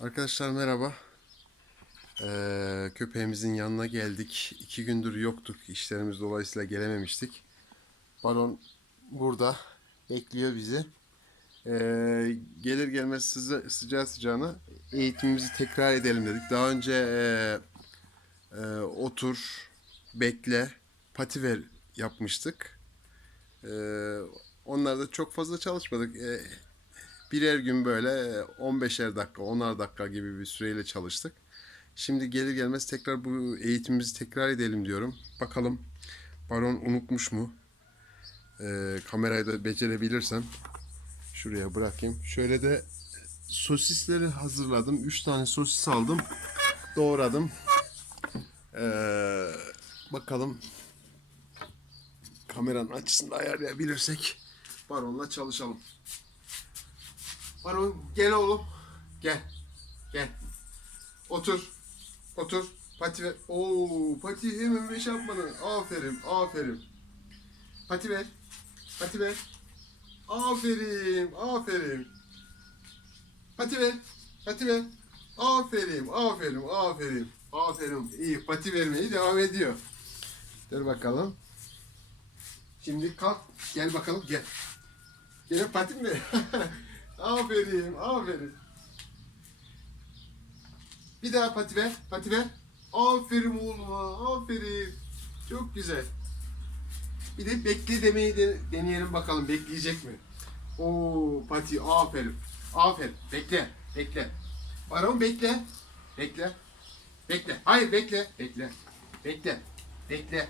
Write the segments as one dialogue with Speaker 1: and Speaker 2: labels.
Speaker 1: Arkadaşlar merhaba. Ee, köpeğimizin yanına geldik. İki gündür yoktuk. İşlerimiz dolayısıyla gelememiştik. Baron burada bekliyor bizi. Ee, gelir gelmez sıca, sıcağı sıcağına eğitimimizi tekrar edelim dedik. Daha önce e, e, otur, bekle, pati ver yapmıştık. Ee, onlarda çok fazla çalışmadık. Ee, birer gün böyle 15'er dakika, 10'ar dakika gibi bir süreyle çalıştık. Şimdi gelir gelmez tekrar bu eğitimimizi tekrar edelim diyorum. Bakalım Baron unutmuş mu? Ee, kamerayı da becerebilirsem şuraya bırakayım. Şöyle de sosisleri hazırladım. 3 tane sosis aldım. Doğradım. Ee, bakalım kameranın açısını ayarlayabilirsek Baron'la çalışalım. Baron gel oğlum. Gel. Gel. Otur. Otur. Pati ver. Oo, pati hemen beş yapmadın. Aferin, aferin. Pati ver. Pati ver. Aferin, aferin. Pati ver. Pati ver. Aferin, aferin, aferin. Aferin. İyi, pati vermeyi devam ediyor. Dur bakalım. Şimdi kalk. Gel bakalım, gel. Gel patim mi? aferin, aferin. Bir daha pati ver, pati ver. Aferin oğluma, aferin. Çok güzel. Bir de bekle demeyi de deneyelim bakalım bekleyecek mi? Oo pati aferin. Aferin. Bekle, bekle. Baron bekle. Bekle. Bekle. Hayır bekle. Bekle. Bekle. Bekle.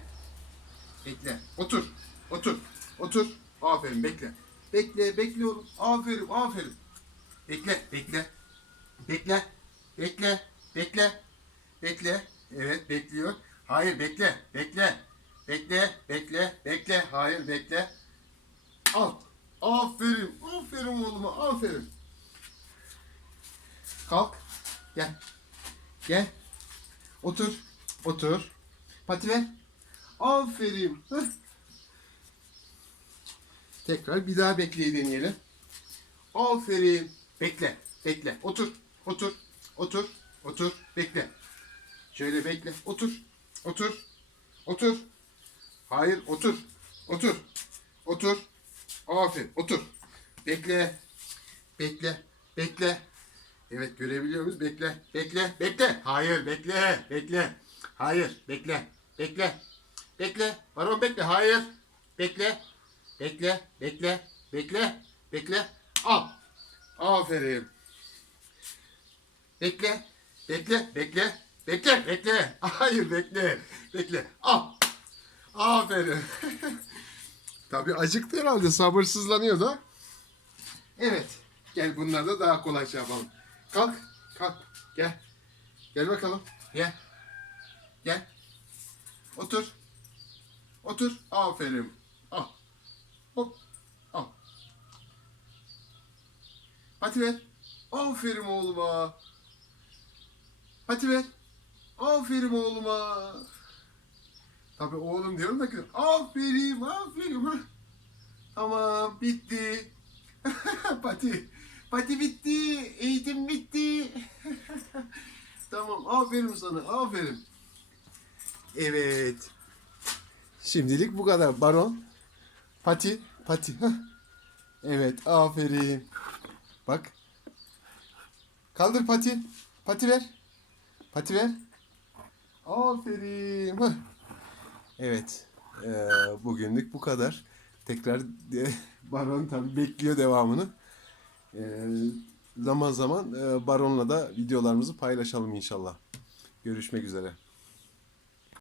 Speaker 1: Bekle. Otur. Otur. Otur. Aferin bekle. Bekle, bekle oğlum. Aferin, aferin. Bekle, bekle. Bekle. Bekle. Bekle. Bekle. Evet, bekliyor. Hayır, bekle. Bekle. Bekle, bekle, bekle. Hayır, bekle. Al. Aferin. Aferin oğluma. Aferin. Kalk. Gel. Gel. Otur. Otur. Pati ver. Aferin. Heh. Tekrar bir daha bekleyi deneyelim. Aferin. Bekle. Bekle. Otur. Otur. Otur. Otur. Bekle. Şöyle bekle. Otur. Otur. Otur. Hayır. Otur. Otur. Otur. Aferin. Otur. Bekle. Bekle. Bekle. Evet görebiliyor muyuz? Bekle. Bekle. Bekle. Hayır. Bekle. Bekle. Hayır. Bekle. Bekle. Bekle. Baron bekle. Hayır. Bekle. Bekle, bekle, bekle, bekle. Al. Aferin. Bekle, bekle, bekle, bekle, bekle. Hayır bekle, bekle. Al. Aferin. Tabii acıktı herhalde, sabırsızlanıyor da. Evet, gel bunlar da daha kolay şey yapalım. Kalk, kalk, gel. Gel bakalım, gel. Gel. Otur. Otur. Aferin. Hop. Al. Pati ver. Aferin oğluma. Pati ver. Aferin oğluma. Tabii oğlum diyorum da ki aferin aferin. Tamam bitti. Pati. Pati bitti. Eğitim bitti. tamam aferin sana aferin. Evet. Şimdilik bu kadar baron. Pati, pati. Evet, aferin. Bak. Kaldır pati. Pati ver. Pati ver. Aferin. Evet. eee, bugünlük bu kadar. Tekrar Baron tabii bekliyor devamını. Eee, zaman zaman e, Baron'la da videolarımızı paylaşalım inşallah. Görüşmek üzere.